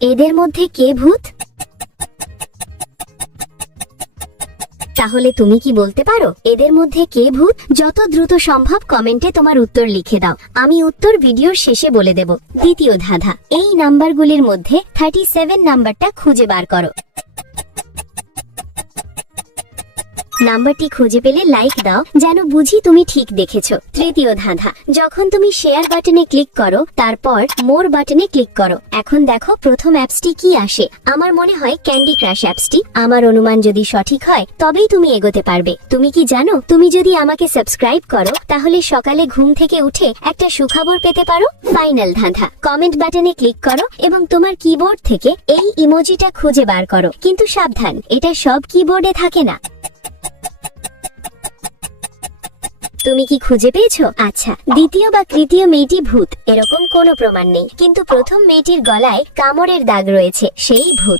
এদের মধ্যে কে ভূত? তাহলে তুমি কি বলতে পারো এদের মধ্যে কে ভূত? যত দ্রুত সম্ভব কমেন্টে তোমার উত্তর লিখে দাও, আমি উত্তর ভিডিওর শেষে বলে দেব। দ্বিতীয় ধাঁধা, এই নাম্বারগুলির মধ্যে 37 নাম্বারটা খুঁজে বার করো। নাম্বারটি খুঁজে পেলে লাইক দাও, যেন বুঝি তুমি ঠিক দেখেছো। তৃতীয় ধাঁধা, যখন তুমি শেয়ার বাটনে ক্লিক করো তারপর মোর বাটনে ক্লিক করো। এখন দেখো প্রথম অ্যাপসটি কি আসে। আমার মনে হয় ক্যান্ডি ক্রাশ অ্যাপসটি। আমার অনুমান যদি সঠিক হয় তবেই তুমি এগোতে পারবে। তুমি কি জানো, তুমি যদি আমাকে সাবস্ক্রাইব করো তাহলে সকালে ঘুম থেকে উঠে একটা সুখবর পেতে পারো। ফাইনাল ধাঁধা, কমেন্ট বাটনে ক্লিক করো এবং তোমার কিবোর্ড থেকে এই ইমোজিটা খুঁজে বার করো। কিন্তু সাবধান, এটা সব কিবোর্ডে থাকে না। তুমি কি খুঁজে পেয়েছো? আচ্ছা, দ্বিতীয় বা তৃতীয় মেয়েটি ভূত এরকম কোনো প্রমাণ নেই, কিন্তু প্রথম মেয়েটির গলায় কামড়ের দাগ রয়েছে, সেই ভূত।